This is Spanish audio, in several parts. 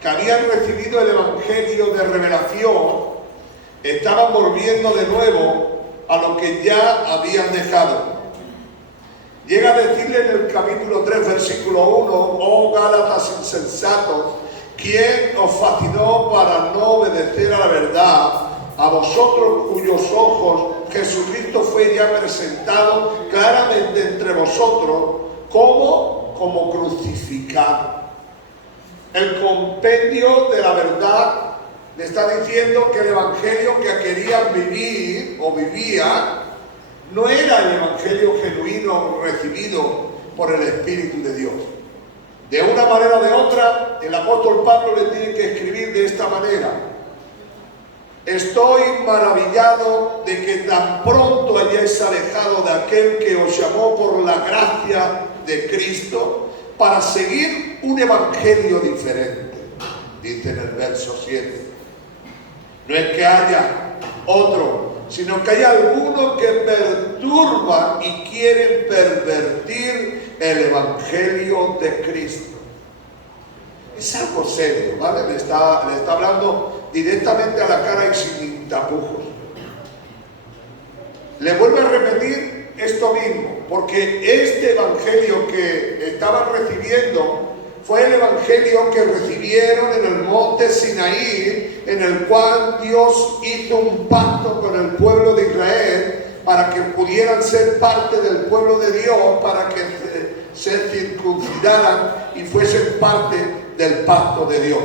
que habían recibido el Evangelio de revelación, estaban volviendo de nuevo a lo que ya habían dejado. Llega a decirle en el capítulo 3, versículo 1, oh Gálatas insensatos, ¿quién os fascinó para no obedecer a la verdad? A vosotros cuyos ojos Jesucristo fue ya presentado claramente entre vosotros como crucificado. El compendio de la verdad le está diciendo que el evangelio que querían vivir o vivían no era el evangelio genuino recibido por el Espíritu de Dios. De una manera o de otra, el apóstol Pablo le tiene que escribir de esta manera: estoy maravillado de que tan pronto hayáis alejado de aquel que os llamó por la gracia de Cristo para seguir un evangelio diferente. Dice en el verso 7. No es que haya otro, sino que hay algunos que perturban y quieren pervertir el evangelio de Cristo. Es algo serio, ¿vale? Le está hablando directamente a la cara y sin tapujos. Le vuelvo a repetir esto mismo, porque este evangelio que estaban recibiendo fue el evangelio que recibieron en el monte Sinaí, en el cual Dios hizo un pacto con el pueblo de Israel para que pudieran ser parte del pueblo de Dios, para que se circuncidaran y fuesen parte del pacto de Dios.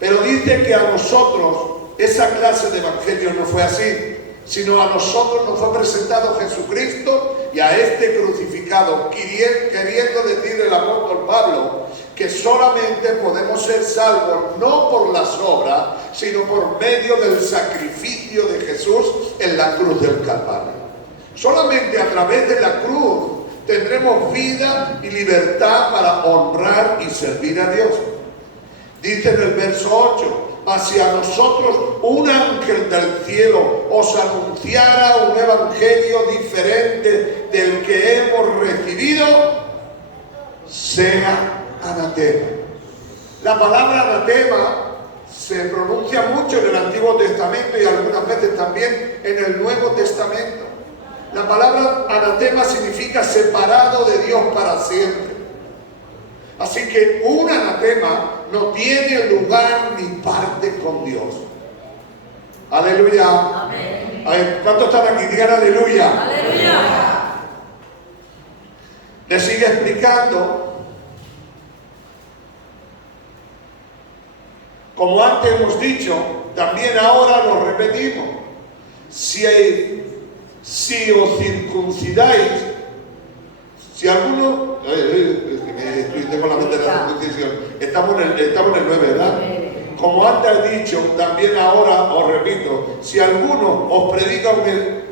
Pero dice que a nosotros esa clase de evangelio no fue así, sino a nosotros nos fue presentado Jesucristo y a este crucificado, queriendo decir el apóstol Pablo que solamente podemos ser salvos no por las obras, sino por medio del sacrificio de Jesús en la cruz del Calvario. Solamente a través de la cruz tendremos vida y libertad para honrar y servir a Dios. Dice en el verso 8, mas si a nosotros un ángel del cielo os anunciara un evangelio diferente del que hemos recibido, sea anatema. La palabra anatema se pronuncia mucho en el Antiguo Testamento y algunas veces también en el Nuevo Testamento. La palabra anatema significa separado de Dios para siempre. Así que un anatema no tiene lugar ni parte con Dios. Aleluya. Amén. A ver, ¿cuántos están aquí? Digan aleluya. Aleluya. Le sigue explicando. Como antes hemos dicho, también ahora lo repetimos. Si os circuncidáis, si alguno... tengo la mente de la circuncisión. Estamos en el 9, ¿verdad? Como antes he dicho, también ahora os repito, si alguno os predica un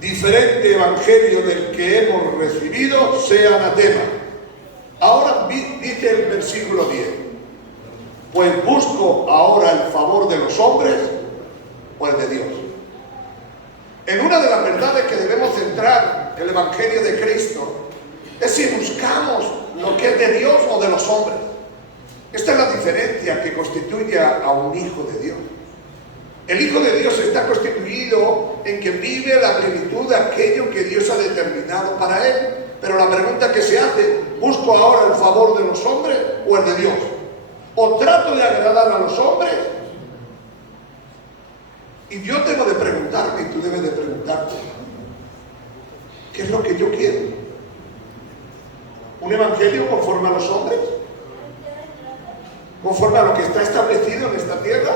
diferente evangelio del que hemos recibido, sea anatema. Ahora dice el versículo 10, pues busco ahora el favor de los hombres o el de Dios. En una de las verdades que debemos centrar el evangelio de Cristo es si buscamos lo que es de Dios o de los hombres. Esta es la diferencia que constituye a un hijo de Dios. El hijo de Dios está constituido en que vive la plenitud de aquello que Dios ha determinado para él. Pero la pregunta que se hace, ¿busco ahora el favor de los hombres o el de Dios? ¿O trato de agradar a los hombres? Y yo debo de preguntarme, y tú debes de preguntarte, ¿qué es lo que yo quiero? ¿Un evangelio conforme a los hombres? ¿Conforme a lo que está establecido en esta tierra?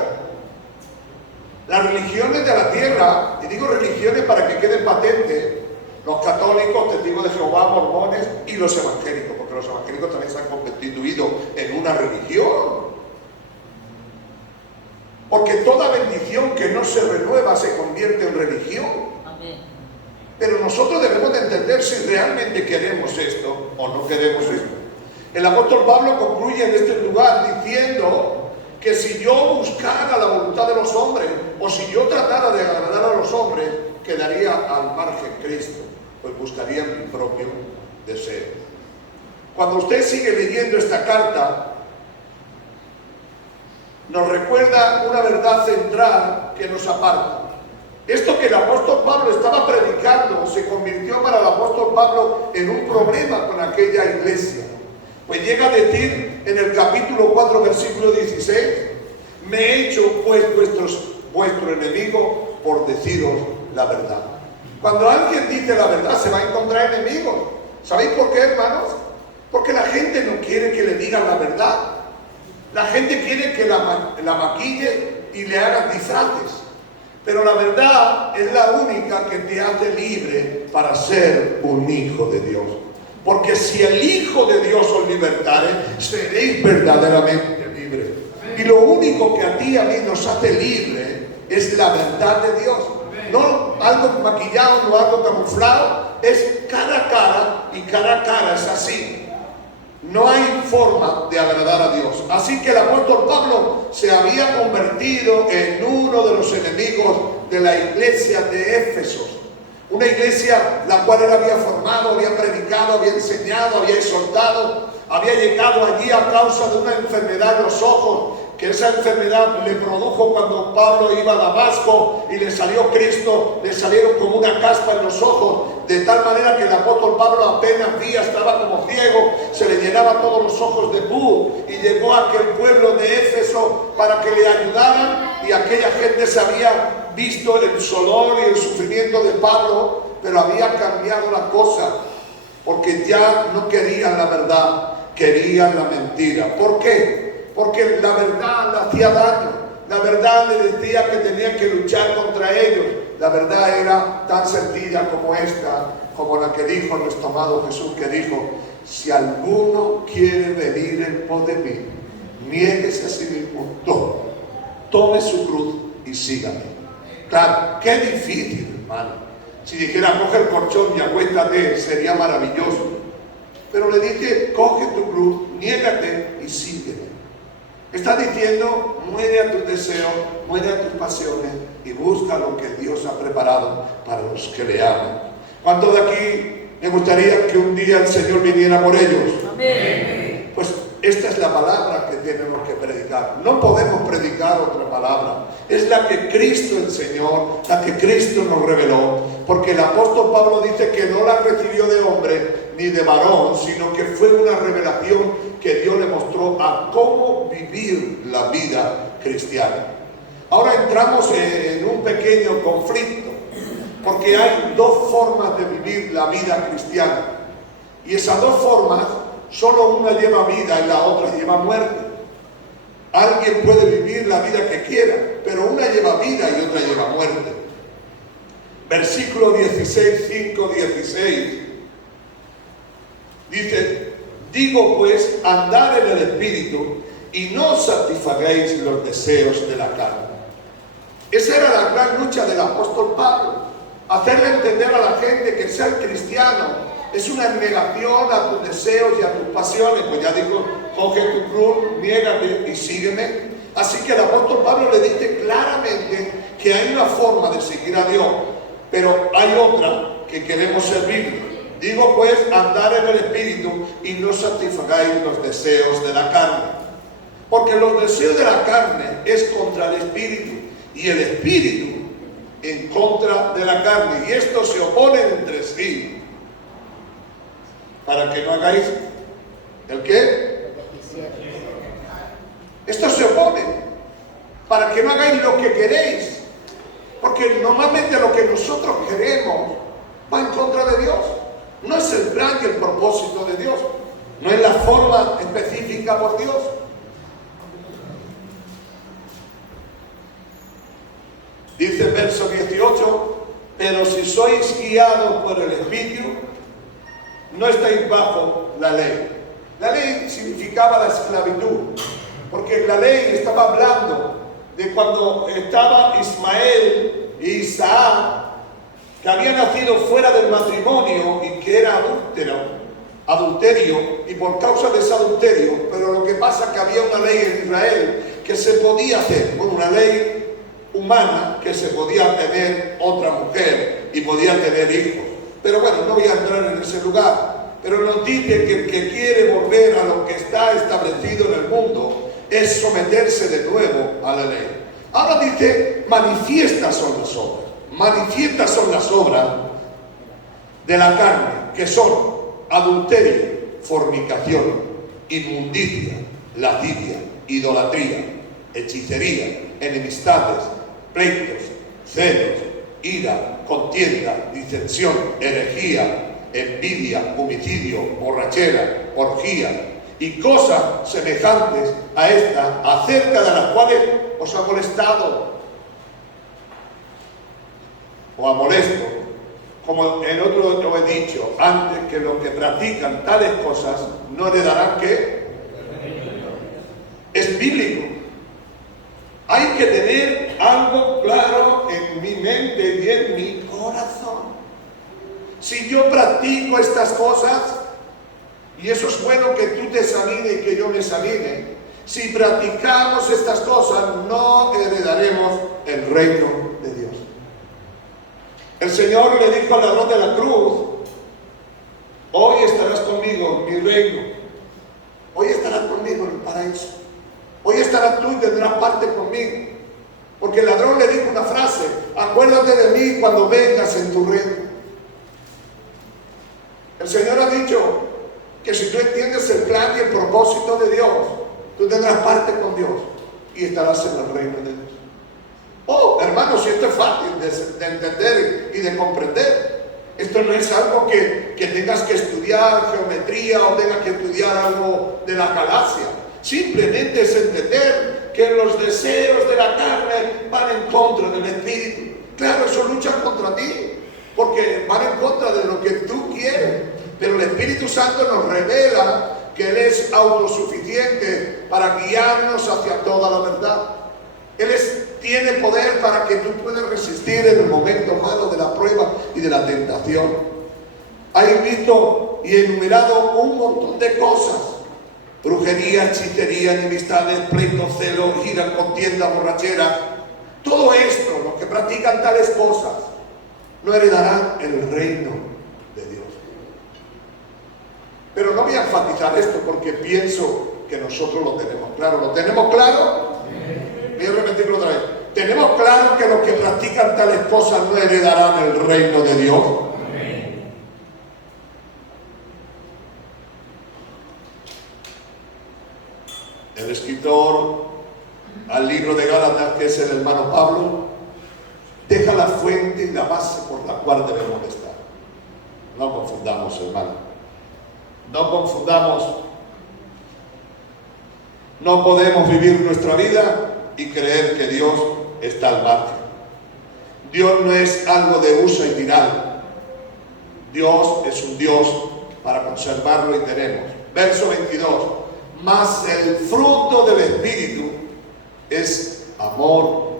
Las religiones de la tierra, y digo religiones para que queden patentes, los católicos, testigos de Jehová, mormones y los evangélicos, porque los evangélicos también se han constituido en una religión. Porque toda bendición que no se renueva se convierte en religión. Amén. Pero nosotros debemos de entender si realmente queremos esto o no queremos esto. El apóstol Pablo concluye en este lugar diciendo que si yo buscara la voluntad de los hombres o si yo tratara de agradar a los hombres, quedaría al margen Cristo, pues buscaría mi propio deseo. Cuando usted sigue leyendo esta carta, nos recuerda una verdad central que nos aparta. Esto que el apóstol Pablo estaba predicando se convirtió para el apóstol Pablo en un problema con aquella iglesia. Pues llega a decir en el capítulo 4, versículo 16, me he hecho pues vuestro enemigo por deciros la verdad. Cuando alguien dice la verdad se va a encontrar enemigos. ¿Sabéis por qué, hermanos? Porque la gente no quiere que le digan la verdad. La gente quiere que la maquille y le hagan disfraces. Pero la verdad es la única que te hace libre para ser un hijo de Dios. Porque si el Hijo de Dios os libertare, seréis verdaderamente libres. Y lo único que a ti y a mí nos hace libre es la verdad de Dios. No algo maquillado, no algo camuflado, es cara a cara, y cara a cara es así. No hay forma de agradar a Dios. Así que el apóstol Pablo se había convertido en uno de los enemigos de la iglesia de Éfeso. Una iglesia la cual él había formado, había predicado, había enseñado, había exhortado. Había llegado allí a causa de una enfermedad en los ojos, que esa enfermedad le produjo cuando Pablo iba a Damasco y le salió Cristo, le salieron como una caspa en los ojos, de tal manera que el apóstol Pablo apenas veía, estaba como ciego, se le llenaba todos los ojos de pus, y llegó a aquel pueblo de Éfeso para que le ayudaran, y aquella gente se había visto el dolor y el sufrimiento de Pablo, pero había cambiado la cosa, porque ya no querían la verdad, querían la mentira. ¿Por qué? Porque la verdad le hacía daño, la verdad le decía que tenían que luchar contra ellos. La verdad era tan sencilla como esta, como la que dijo nuestro amado Jesús, que dijo: si alguno quiere venir en pos de mí, niéguese a sí mismo todo, tome su cruz y sígame. Claro, qué difícil, hermano. Si dijera, coge el colchón y acuéstate, sería maravilloso. Pero le dije, coge tu cruz, niégate y sígueme. Está diciendo, muere a tus deseos, muere a tus pasiones y busca lo que Dios ha preparado para los que le aman. ¿Cuántos de aquí me gustaría que un día el Señor viniera por ellos? Amén. Pues esta es la palabra que tenemos que predicar. No podemos predicar otra palabra. Es la que Cristo enseñó, la que Cristo nos reveló. Porque el apóstol Pablo dice que no la recibió de hombre ni de varón, sino que fue una revelación que Dios le mostró a cómo vivir la vida cristiana. Ahora entramos en un pequeño conflicto, porque hay dos formas de vivir la vida cristiana. Y esas dos formas, solo una lleva vida y la otra lleva muerte. Alguien puede vivir la vida que quiera, pero una lleva vida y otra lleva muerte. Versículo 16, 5, 16. Dice, digo pues, andad en el Espíritu y no satisfagáis los deseos de la carne. Esa era la gran lucha del apóstol Pablo, hacerle entender a la gente que ser cristiano es una negación a tus deseos y a tus pasiones. Pues ya dijo, coge tu cruz, niégate y sígueme. Así que el apóstol Pablo le dice claramente que hay una forma de seguir a Dios, pero hay otra que queremos servirle. Digo pues, andar en el Espíritu y no satisfagáis los deseos de la carne. Porque los deseos de la carne es contra el Espíritu, y el Espíritu en contra de la carne. Y estos se oponen entre sí, para que no hagáis ¿el qué? Estos se oponen para que no hagáis lo que queréis. Porque normalmente lo que nosotros queremos va en contra de Dios. No es el plan y el propósito de Dios. No es la forma específica por Dios. Dice el verso 18, pero si sois guiados por el Espíritu, no estáis bajo la ley. La ley significaba la esclavitud, porque la ley estaba hablando de cuando estaba Ismael e Isaac, que había nacido fuera del matrimonio y que era adulterio, y por causa de ese adulterio, pero lo que pasa es que había una ley en Israel que se podía hacer, bueno, una ley humana, que se podía tener otra mujer y podía tener hijos. Pero bueno, no voy a entrar en ese lugar. Pero nos dice que el que quiere volver a lo que está establecido en el mundo, es someterse de nuevo a la ley. Ahora dice, manifiestas son las obras. Manifiestas son las obras de la carne, que son adulterio, fornicación, inmundicia, lascivia, idolatría, hechicería, enemistades, pleitos, celos, ira, contienda, disensión, herejía, envidia, homicidio, borrachera, orgía y cosas semejantes a esta, acerca de las cuales os ha molestado o amolesto, como en otro lo he dicho antes, que los que practican tales cosas no heredarán ¿qué? Es bíblico. Hay que tener algo claro en mi mente y en mi corazón. Si yo practico estas cosas, y eso es bueno que tú te examines y que yo me examine, si practicamos estas cosas no heredaremos el reino de Dios. El Señor le dijo al ladrón de la cruz, hoy estarás conmigo en mi reino, hoy estarás conmigo en el paraíso, hoy estarás tú y tendrás parte conmigo. Porque el ladrón le dijo una frase, acuérdate de mí cuando vengas en tu reino. El Señor ha dicho que si tú entiendes el plan y el propósito de Dios, tú tendrás parte con Dios y estarás en el reino de Dios. Oh, hermanos, si esto es fácil de entender y de comprender. Esto no es algo que tengas que estudiar geometría o tengas que estudiar algo de la galaxia. Simplemente es entender que los deseos de la carne van en contra del espíritu. Claro, eso lucha contra ti, porque van en contra de lo que tú quieres. Pero el Espíritu Santo nos revela que Él es autosuficiente para guiarnos hacia toda la verdad. Él tiene poder para que tú puedas resistir en el momento malo de la prueba y de la tentación. Hay visto y enumerado un montón de cosas: brujería, hechicería, enemistades, pleitos, celos, ira, contienda, borrachera. Todo esto, los que practican tales cosas, no heredarán el reino de Dios. Pero no voy a enfatizar esto porque pienso que nosotros lo tenemos claro. ¿Lo tenemos claro? Voy a repetirlo otra vez. ¿Tenemos claro que los que practican tales cosas no heredarán el reino de Dios? El escritor al libro de Gálatas, que es el hermano Pablo, deja la fuente y la base por la cual debemos estar. No confundamos, hermano. No confundamos. No podemos vivir nuestra vida y creer que Dios está al margen. Dios no es algo de uso y tirar. Dios es un Dios para conservarlo y tenemos. Verso 22. Mas el fruto del Espíritu es amor,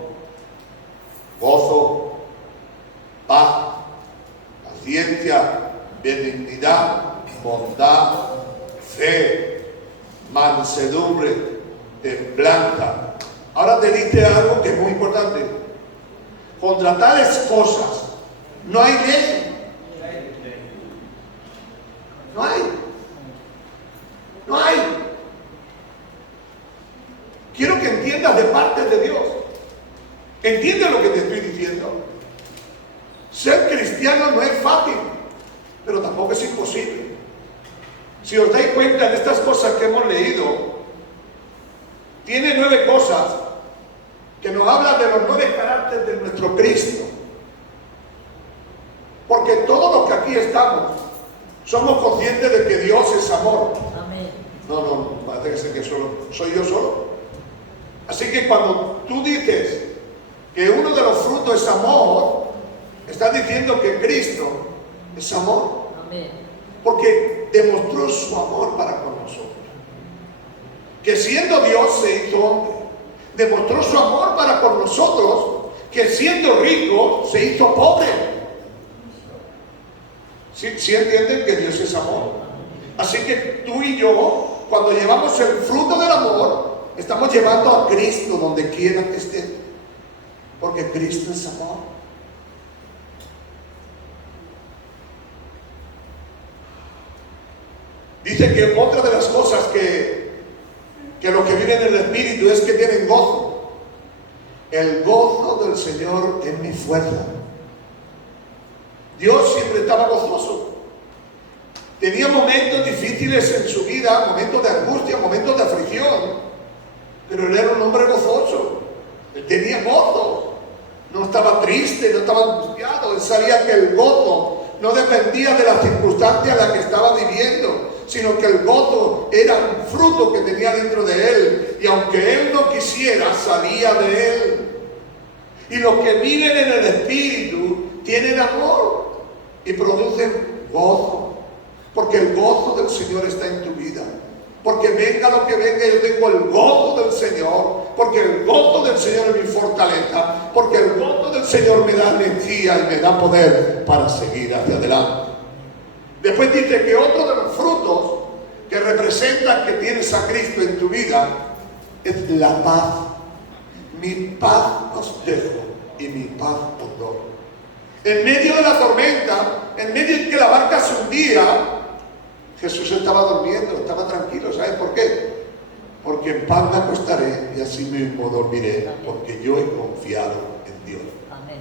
gozo, paz, paciencia, benignidad, bondad, fe, mansedumbre, templanza. Ahora te dice algo que es muy importante. Contra tales cosas no hay ley. No hay. No hay. Quiero que entiendas de parte de Dios. ¿Entiendes lo que te estoy diciendo? Ser cristiano no es fácil, pero tampoco es imposible. Si os dais cuenta en estas cosas que hemos leído, tiene 9 cosas que nos hablan de los 9 caracteres de nuestro Cristo. Porque todos los que aquí estamos somos conscientes de que Dios es amor. Amén. No, parece que soy yo solo. Así que cuando tú dices que uno de los frutos es amor, estás diciendo que Cristo es amor. Amén. Porque demostró su amor para con nosotros. Que siendo Dios se hizo hombre. Demostró su amor para con nosotros, que siendo rico se hizo pobre. ¿Sí entienden que Dios es amor? Así que tú y yo, cuando llevamos el fruto del amor, estamos llevando a Cristo donde quiera que esté. Porque Cristo es amor. Dice que otra de las cosas que que los que viven en el Espíritu es que tienen gozo. El gozo del Señor es mi fuerza. Dios siempre estaba gozoso. Tenía momentos difíciles en su vida, momentos de angustia, momentos de aflicción, pero él era un hombre gozoso. Él tenía gozo. No estaba triste, no estaba angustiado. Él sabía que el gozo no dependía de las circunstancias en las que estaba viviendo, sino que el gozo era un fruto que tenía dentro de él. Y aunque él no quisiera, salía de él. Y los que viven en el Espíritu tienen amor y producen gozo. Porque el gozo del Señor está en tu vida. Porque venga lo que venga, yo tengo el gozo del Señor. Porque el gozo del Señor es mi fortaleza. Porque el gozo del Señor me da energía y me da poder para seguir hacia adelante. Después dice que otro de los frutos que representan que tienes a Cristo en tu vida es la paz. Mi paz os dejo y mi paz os doy. En medio de la tormenta, en medio en que la barca se hundía, Jesús estaba durmiendo, estaba tranquilo. ¿Sabes por qué? Porque en paz me acostaré y así mismo dormiré, porque yo he confiado en Dios. Amén.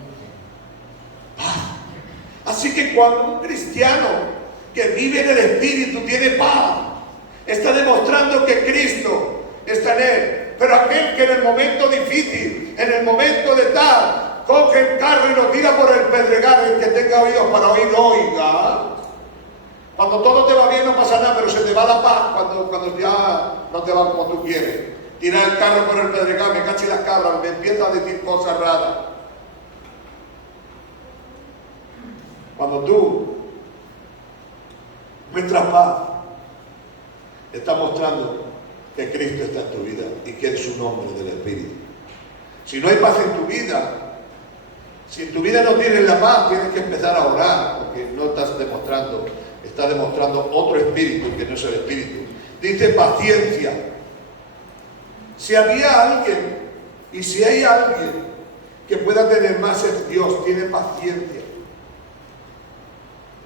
Paz. Así que cuando un cristiano que vive en el Espíritu tiene paz, está demostrando que Cristo está en él. Pero aquel que en el momento difícil, en el momento de tal, coge el carro y lo tira por el pedregal, el que tenga oídos para oír, oiga. Cuando todo te va bien no pasa nada, pero se te va la paz cuando ya no te va como tú quieres. Tira el carro por el pedregal, me caché las cabras, me empieza a decir cosas raras. Cuando tú muestras paz, estás mostrando que Cristo está en tu vida y que es su nombre del Espíritu. Si no hay paz en tu vida, si en tu vida no tienes la paz, tienes que empezar a orar, porque no estás demostrando. Está demostrando otro espíritu que no es el Espíritu. Dice paciencia. Si había alguien, y si hay alguien que pueda tener más es Dios, tiene paciencia.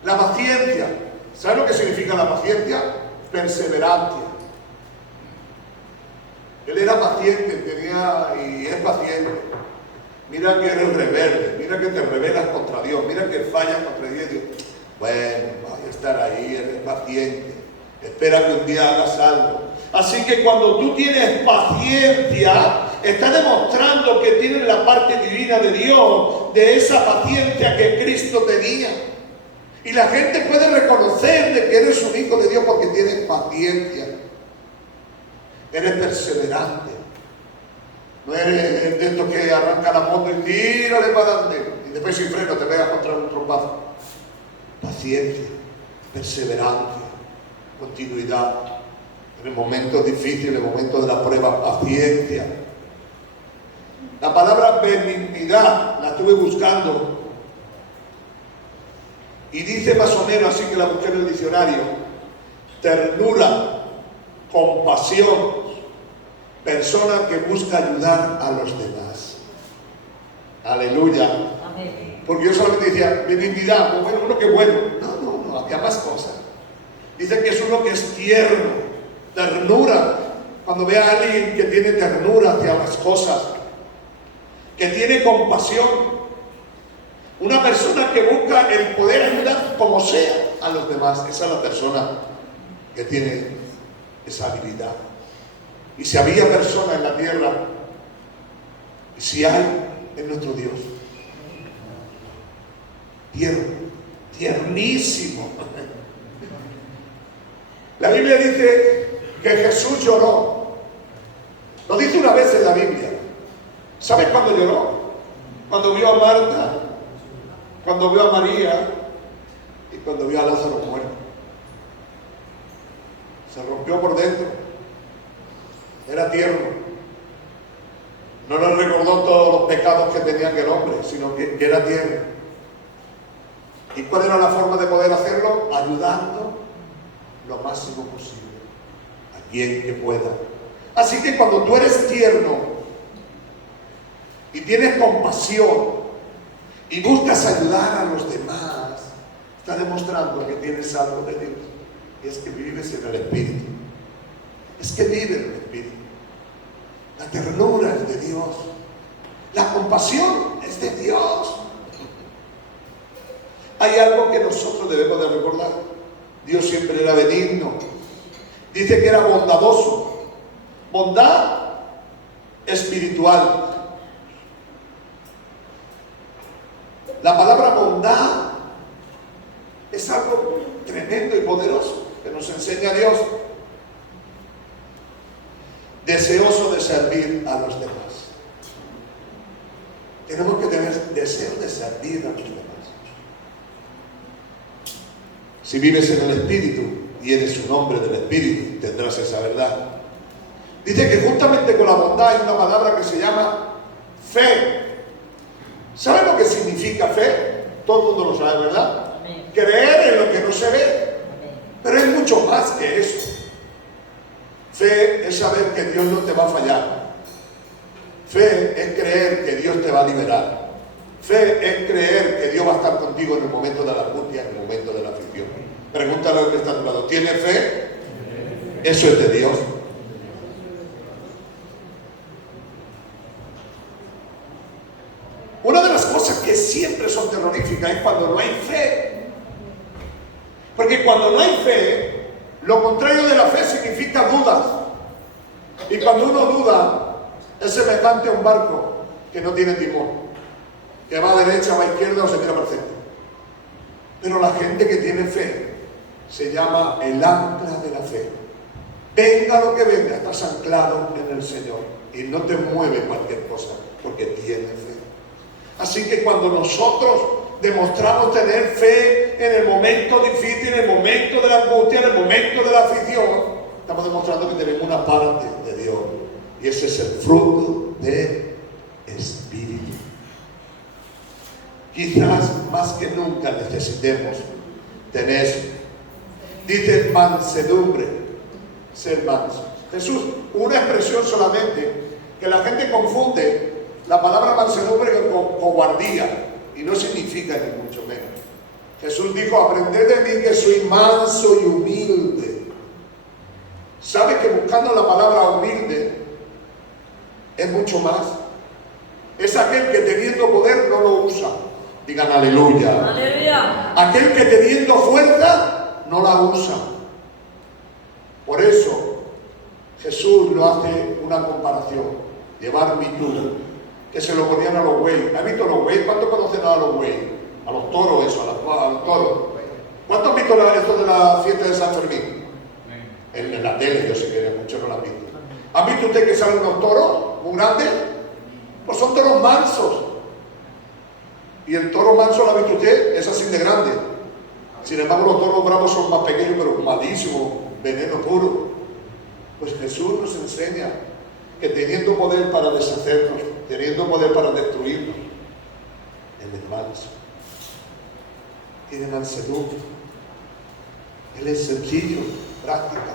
La paciencia, ¿sabes lo que significa la paciencia? Perseverancia. Él era paciente, y es paciente. Mira que eres rebelde, mira que te rebelas contra Dios, mira que fallas contra Dios. Bueno, voy a estar ahí, eres paciente. Espera que un día hagas algo. Así que cuando tú tienes paciencia, estás demostrando que tienes la parte divina de Dios, de esa paciencia que Cristo tenía. Y la gente puede reconocer de que eres un hijo de Dios porque tienes paciencia. Eres perseverante. No eres de estos que arranca la moto y tírale para adelante. Y después sin freno te pegas contra un trompazo. Paciencia, perseverancia, continuidad. En momentos difíciles, en momentos de la prueba, paciencia. La palabra benignidad la estuve buscando y dice más o menos, así que la busqué en el diccionario: ternura, compasión, persona que busca ayudar a los demás. Aleluya. Amén. Porque yo solamente decía benignidad, bueno, uno que bueno. No, había más cosas. Dice que es uno que es tierno, ternura. Cuando ve a alguien que tiene ternura hacia las cosas, que tiene compasión, una persona que busca el poder ayudar como sea a los demás. Esa es la persona que tiene esa habilidad. Y si había personas en la tierra, y si hay, en nuestro Dios. Tiernísimo. La Biblia dice que Jesús lloró. Lo dice una vez en la Biblia. ¿Sabes cuándo lloró? Cuando vio a Marta, cuando vio a María y cuando vio a Lázaro muerto. Se rompió por dentro. Era tierno. No le recordó todos los pecados que tenía aquel hombre, sino que era tierno. ¿Y cuál era la forma de poder hacerlo? Ayudando lo máximo posible a quien que pueda. Así que cuando tú eres tierno y tienes compasión y buscas ayudar a los demás, estás demostrando que tienes algo de Dios. Y es que vives en el Espíritu. Es que vives en el Espíritu. La ternura es de Dios. La compasión es de Dios. Hay algo que nosotros debemos de recordar. Dios siempre era benigno. Dice que era bondadoso. Bondad espiritual. La palabra bondad es algo tremendo y poderoso que nos enseña Dios. Deseoso de servir a los demás. Tenemos que tener deseo de servir a los demás. Si vives en el Espíritu y eres un hombre del Espíritu, tendrás esa verdad. Dice que juntamente con la bondad hay una palabra que se llama fe. ¿Saben lo que significa fe? Todo el mundo lo sabe, ¿verdad? Amén. Creer en lo que no se ve. Amén. Pero es mucho más que eso. Fe es saber que Dios no te va a fallar. Fe es creer que Dios te va a liberar. Fe es creer que Dios va a estar contigo en el momento de la angustia, en el momento de la aflicción. Pregúntale al que está a tu lado, ¿tiene fe? Eso es de Dios. Una de las cosas que siempre son terroríficas es cuando no hay fe. Porque cuando no hay fe, lo contrario de la fe significa dudas. Y cuando uno duda, es semejante a un barco que no tiene timón, que va a derecha, va a izquierda o se tira para el centro. Pero la gente que tiene fe se llama el ancla de la fe. Venga lo que venga, estás anclado en el Señor y no te mueve cualquier cosa porque tiene fe. Así que cuando nosotros demostramos tener fe en el momento difícil, en el momento de la angustia, en el momento de la aflicción, estamos demostrando que tenemos una parte de Dios. Y ese es el fruto del Espíritu. Quizás más que nunca necesitemos tener eso. Dice mansedumbre, ser manso. Jesús, una expresión solamente, que la gente confunde la palabra mansedumbre con cobardía, y no significa ni mucho menos. Jesús dijo, aprended de mí que soy manso y humilde. ¿Sabe que buscando la palabra humilde es mucho más? Es aquel que teniendo poder no lo usa. Digan aleluya. Aleluya. Aquel que teniendo fuerza no la usa. Por eso Jesús lo hace una comparación. Llevar mi yugo, que se lo ponían a los bueyes. ¿Has visto los bueyes? ¿Cuántos conocen a los bueyes? A los toros, eso, a los toros. ¿Cuántos han visto esto de la fiesta de San Fermín? En la tele, yo sé que muchos no lo han visto. ¿Han visto usted que salen unos toros muy grandes? Pues son toros mansos. Y el toro manso, ¿lo ha visto usted? Es así de grande. Sin embargo, los toros bravos son más pequeños, pero malísimos, veneno puro. Pues Jesús nos enseña que teniendo poder para deshacernos, teniendo poder para destruirnos, Él es manso. Tiene mansedumbre. Él es sencillo, práctica.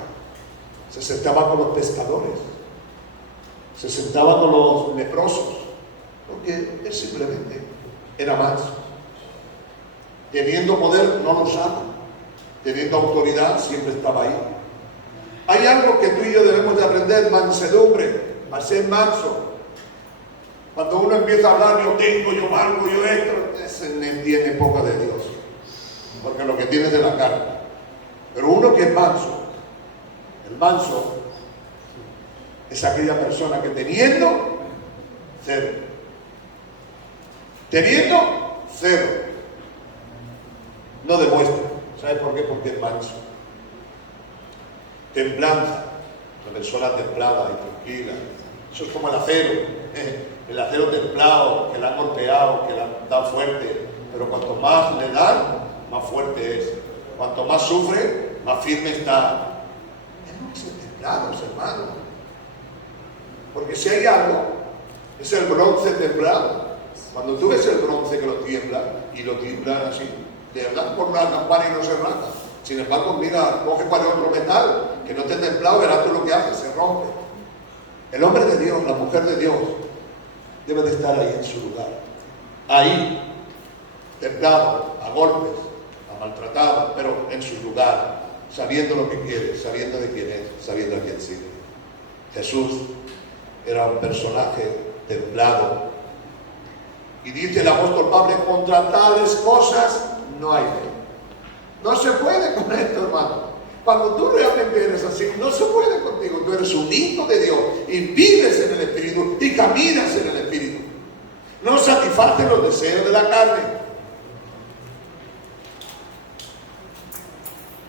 Se sentaba con los pescadores, se sentaba con los leprosos, porque Él simplemente era manso. Teniendo poder no lo usaba, teniendo autoridad siempre estaba ahí. Hay algo que tú y yo debemos de aprender, mansedumbre, a ser manso. Cuando uno empieza a hablar, yo tengo, yo valgo, yo esto, ese tiene poco de Dios, porque lo que tiene es de la carne. Pero uno que es manso, el manso es aquella persona que teniendo cero, no demuestra. ¿Sabes por qué? Porque es manso. Templanza, una persona templada y tranquila. Eso es como el acero, el acero templado, que la han golpeado, que la han dado fuerte, pero cuanto más le dan, más fuerte es. Cuanto más sufre, más firme está. Tenemos que ser templados, hermanos. Porque si hay algo, es el bronce templado. Cuando tú ves el bronce que lo tiembla, y lo tiemblan así, le dan por una campana y no se rasga. Sin embargo, mira, coge cualquier otro metal que no esté templado, verás tú lo que hace, se rompe. El hombre de Dios, la mujer de Dios, debe de estar ahí en su lugar. Ahí, templado, a golpes, a maltratado, pero en su lugar, sabiendo lo que quiere, sabiendo de quién es, sabiendo a quién sigue. Jesús era un personaje templado. Y dice el apóstol Pablo, contra tales cosas no hay ley. No se puede con esto, hermano. Cuando tú realmente eres así, no se puede contigo. Tú eres un hijo de Dios y vives en el Espíritu y caminas en el Espíritu. No satisfaces los deseos de la carne.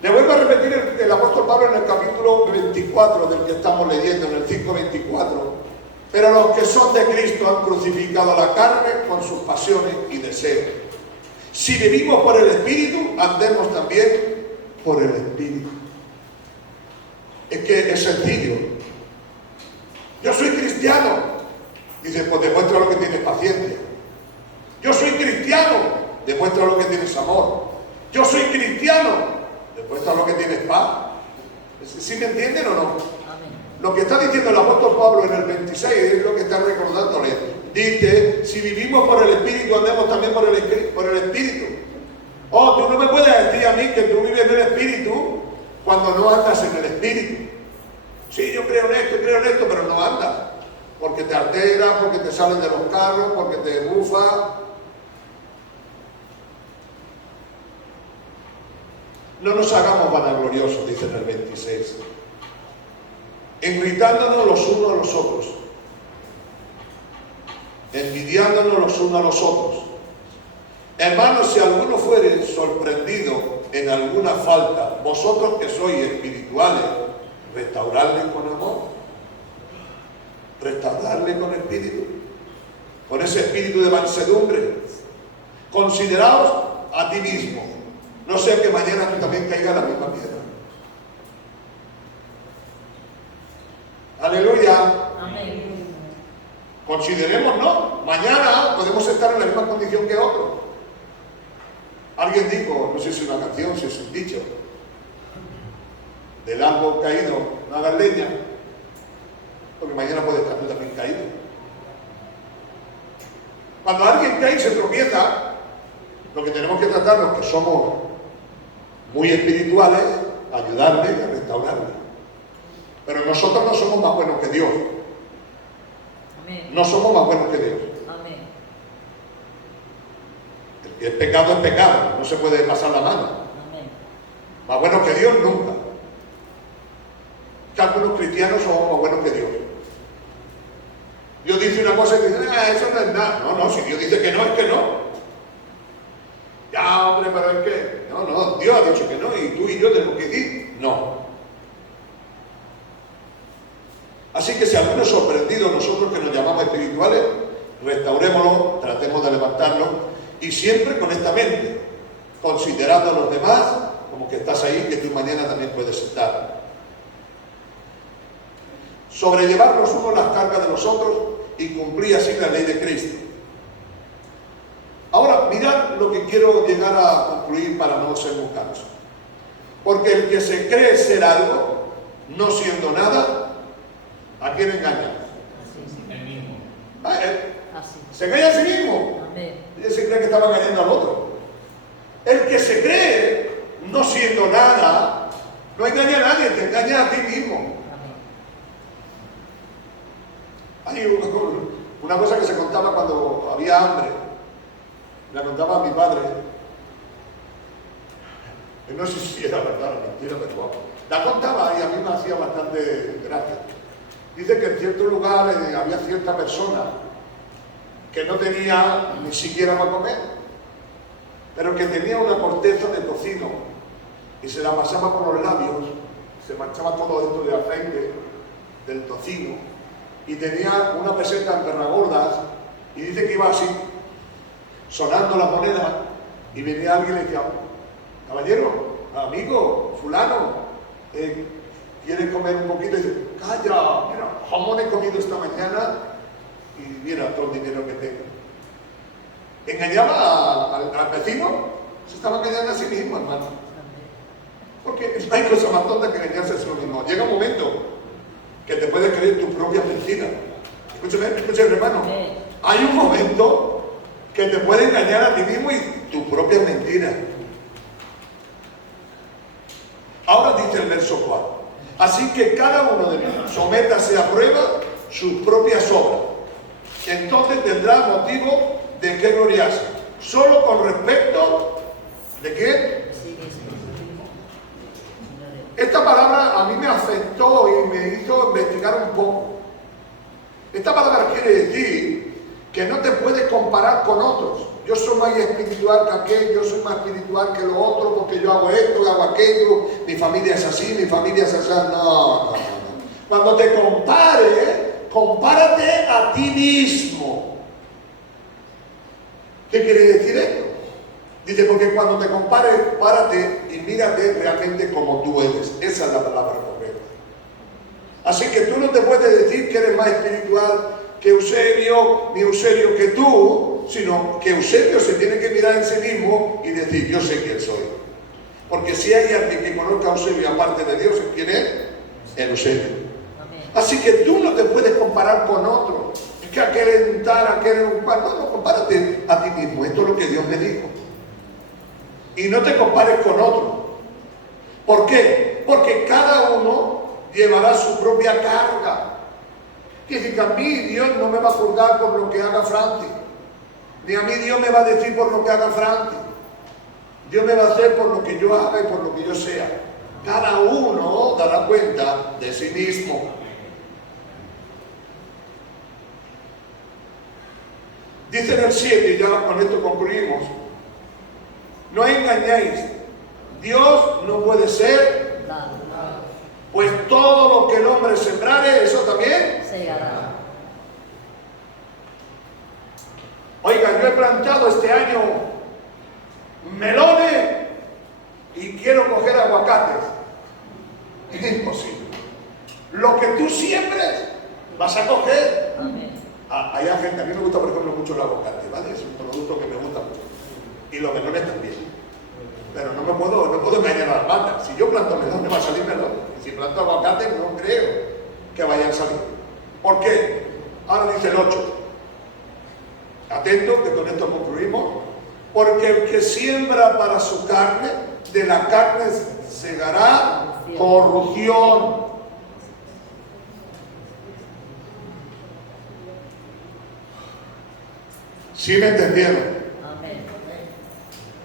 Le vuelvo a repetir el apóstol Pablo en el capítulo 24 del que estamos leyendo, en el 5:24. Pero los que son de Cristo han crucificado la carne con sus pasiones y deseos. Si vivimos por el Espíritu, andemos también por el Espíritu. Es que es sencillo. Yo soy cristiano. Dice, pues demuestra lo que tienes paciencia. Yo soy cristiano. Demuestra lo que tienes amor. Yo soy cristiano. Demuestra lo que tienes paz. ¿Sí me entienden o no? Amén. Lo que está diciendo el apóstol Pablo en el 26 es lo que está recordándole. Dice, si vivimos por el Espíritu, andemos también por el Espíritu. Oh, tú no me puedes decir a mí que tú vives en el Espíritu cuando no andas en el Espíritu. Sí, yo creo en esto, pero no andas. Porque te altera, porque te salen de los carros, porque te bufa. No nos hagamos vanagloriosos, dice en el 26. Irritándonos los unos a los otros. Envidiándonos los unos a los otros. Hermanos, si alguno fuere sorprendido en alguna falta, vosotros que sois espirituales, restaurarle con amor, restaurarle con espíritu, con ese espíritu de mansedumbre. Consideraos a ti mismo, no sea que mañana tú también caigas la misma piedra. Aleluya. Amén. Consideremos, ¿no? Mañana podemos estar en la misma condición que otro. Alguien dijo, no sé si es una canción, si es un dicho, del árbol caído no hagas leña, porque mañana puede estar tú también caído. Cuando alguien cae y se tropieza, lo que tenemos que tratar, los que somos muy espirituales, ayudarle y a restaurarle. Pero nosotros no somos más buenos que Dios. Amén. No somos más buenos que Dios. Amén. El que es pecado, no se puede pasar la mano. Amén. Más buenos que Dios, nunca. Que algunos cristianos somos más buenos que Dios. Dios dice una cosa y dice, eso no es nada. No, si Dios dice que no, es que no. Ya, hombre, pero es que... No, Dios ha dicho que no, y tú y yo tenemos que decir no. Así que si alguno es sorprendido, nosotros que nos llamamos espirituales, restaurémoslo, tratemos de levantarlo, y siempre con esta mente, considerando a los demás como que estás ahí, que tú mañana también puedes estar. Sobrellevar los unos las cargas de los otros y cumplir así la ley de Cristo. Ahora, mirad lo que quiero llegar a concluir para no ser muy canso. Porque el que se cree ser algo, no siendo nada, ¿a quién engaña? El mismo. Se engaña a sí mismo. Amén. Él se cree que estaba engañando al otro. El que se cree, no siendo nada, no engaña a nadie, te engaña a ti mismo. Hay una cosa que se contaba cuando había hambre. La contaba a mi padre. No sé si era verdad o mentira, pero la contaba y a mí me hacía bastante gracia. Dice que en cierto lugar había cierta persona que no tenía ni siquiera para comer, pero que tenía una corteza de tocino y se la pasaba por los labios, se manchaba todo esto de aceite del tocino y tenía una peseta en perragordas y dice que iba así, sonando la moneda, y venía alguien y le decía, caballero, amigo, fulano, ¿quieres comer un poquito? Y dice, calla, mira, jamón he comido esta mañana y mira todo el dinero que tengo. Engañaba al vecino, se estaba engañando a sí mismo, hermano. Porque no hay cosa más tonta que engañarse a sí mismo. Llega un momento que te puedes creer tu propia mentira. Escúchame, hermano. Hay un momento que te puede engañar a ti mismo y tu propia mentira. Ahora dice el verso 4. Así que cada uno de nosotros sométase a prueba sus propias obras. Entonces tendrá motivo de qué gloriarse. Solo con respecto de qué. Esta palabra a mí me afectó y me hizo investigar un poco. Esta palabra quiere decir que no te puedes comparar con otros. Yo soy más espiritual que aquel, yo soy más espiritual que lo otro, porque yo hago esto, hago aquello, mi familia es así, mi familia es así. No. Cuando te compares, compárate a ti mismo. ¿Qué quiere decir esto? Dice, porque cuando te compares, párate y mírate realmente como tú eres. Esa es la palabra correcta. Así que tú no te puedes decir que eres más espiritual que Eusebio, ni Eusebio que tú, sino que Eusebio se tiene que mirar en sí mismo y decir, yo sé quién soy. Porque si hay alguien que conozca a Eusebio aparte de Dios, ¿quién es? El Eusebio. Así que tú no te puedes comparar con otro. Es que aquel es un tal, aquel es un cual. No, compárate a ti mismo. Esto es lo que Dios me dijo. Y no te compares con otro. ¿Por qué? Porque cada uno llevará su propia carga. Quiere decir que a mí Dios no me va a juzgar por lo que haga Franti. Ni a mí Dios me va a decir por lo que haga Franti. Dios me va a hacer por lo que yo haga y por lo que yo sea. Cada uno dará cuenta de sí mismo. Dice en el 7, y ya con esto concluimos, no engañéis, Dios no puede ser, pues todo lo que el hombre sembrare, eso también segará. Oiga, yo he plantado este año melones y quiero coger aguacates. Es imposible. Lo que tú siembres, vas a coger. Amén. Hay gente, a mí me gusta por ejemplo mucho el aguacate, ¿vale? Es un producto que me gusta mucho. Y los melones también. Pero no puedo engañar a las matas. Si yo planto melones, va a salir melón. Y si planto aguacate, no creo que vayan a salir. ¿Por qué? Ahora dice el 8. Atento, que con esto concluimos. Porque el que siembra para su carne, de la carne segará corrupción. ¿Sí me entendieron? Amén.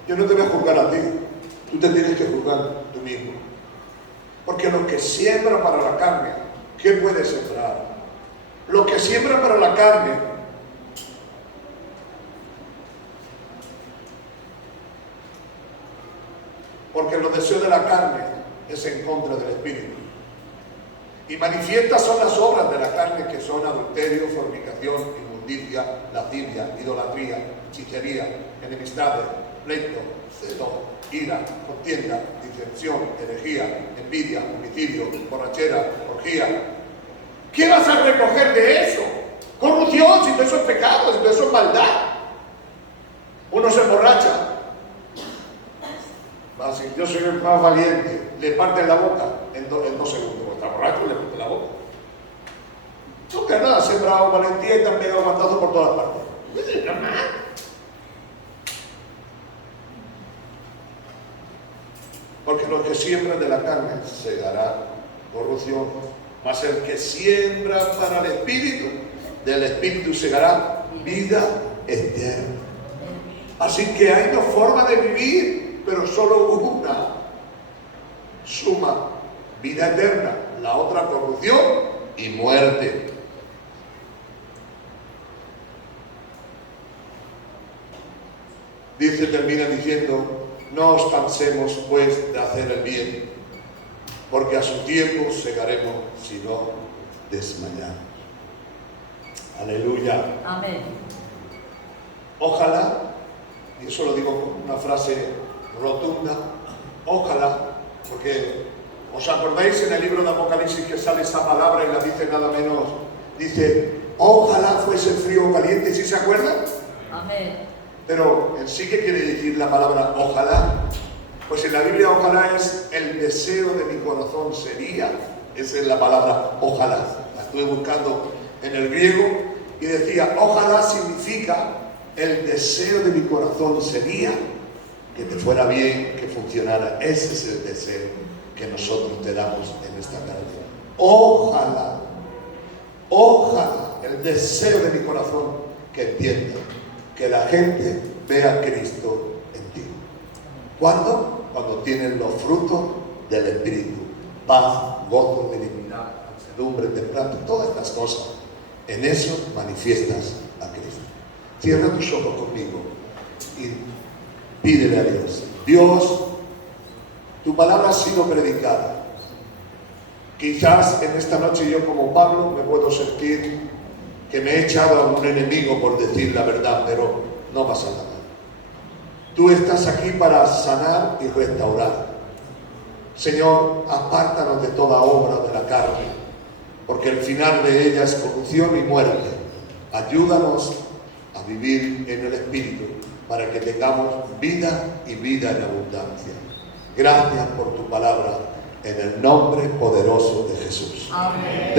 Yo no te voy a juzgar a ti, tú te tienes que juzgar tú mismo. Porque lo que siembra para la carne, ¿qué puede sembrar? Lo que siembra para la carne, porque los deseos de la carne es en contra del espíritu. Y manifiestas son las obras de la carne, que son adulterio, fornicación, inmundicia, lascivia, idolatría, hechicería, enemistades, pleito, celo, ira, contienda, disensión, herejía, envidia, homicidio, borrachera, orgía. ¿Qué vas a recoger de eso? Corrupción, si todo eso es pecado, si todo eso es maldad. Uno se emborracha. Así, yo soy el más valiente, le parten la boca en 2 segundos. Está borracho y le parte la boca. No que nada, sembrado valentía y te han pegado matazos por todas partes. Es normal. Porque los que siembran de la carne segará corrupción, mas el que siembra para el espíritu, del espíritu segará vida eterna. Así que hay 2 formas de vivir, pero solo una suma vida eterna, la otra corrupción y muerte. Dice, termina diciendo, no os cansemos pues de hacer el bien, porque a su tiempo segaremos si no desmayamos. Aleluya. Amén. Ojalá, y eso lo digo con una frase rotunda, ojalá, porque ¿os acordáis en el libro de Apocalipsis que sale esa palabra y la dice nada menos? Dice, ojalá fuese frío o caliente, ¿sí se acuerdan? Amén. Pero en sí, ¿qué quiere decir la palabra ojalá? Pues en la Biblia ojalá es el deseo de mi corazón sería. Esa es la palabra ojalá. La estuve buscando en el griego y decía, ojalá significa el deseo de mi corazón sería que te fuera bien, que funcionara. Ese es el deseo que nosotros te damos en esta tarde. Ojalá. Ojalá, el deseo de mi corazón, que entienda que la gente vea a Cristo en ti. ¿Cuándo? Cuando tienen los frutos del Espíritu: paz, gozo, benignidad, mansedumbre, templanza, todas estas cosas. En eso manifiestas a Cristo. Cierra tus ojos conmigo y pídele a Dios: Dios, tu palabra ha sido predicada. Quizás en esta noche yo, como Pablo, me puedo sentir que me he echado a un enemigo por decir la verdad, pero no pasa nada. Tú estás aquí para sanar y restaurar. Señor, apártanos de toda obra de la carne, porque el final de ella es corrupción y muerte. Ayúdanos a vivir en el Espíritu para que tengamos vida y vida en abundancia. Gracias por tu palabra, en el nombre poderoso de Jesús. Amén.